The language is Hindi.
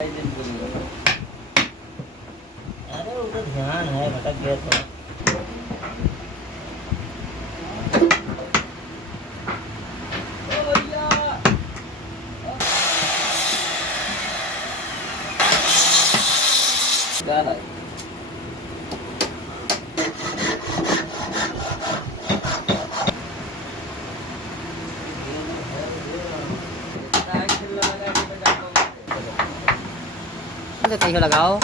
अरे वो तो ध्यान है, भटक गया थोड़ा। क्या है? कहीं लगाओ।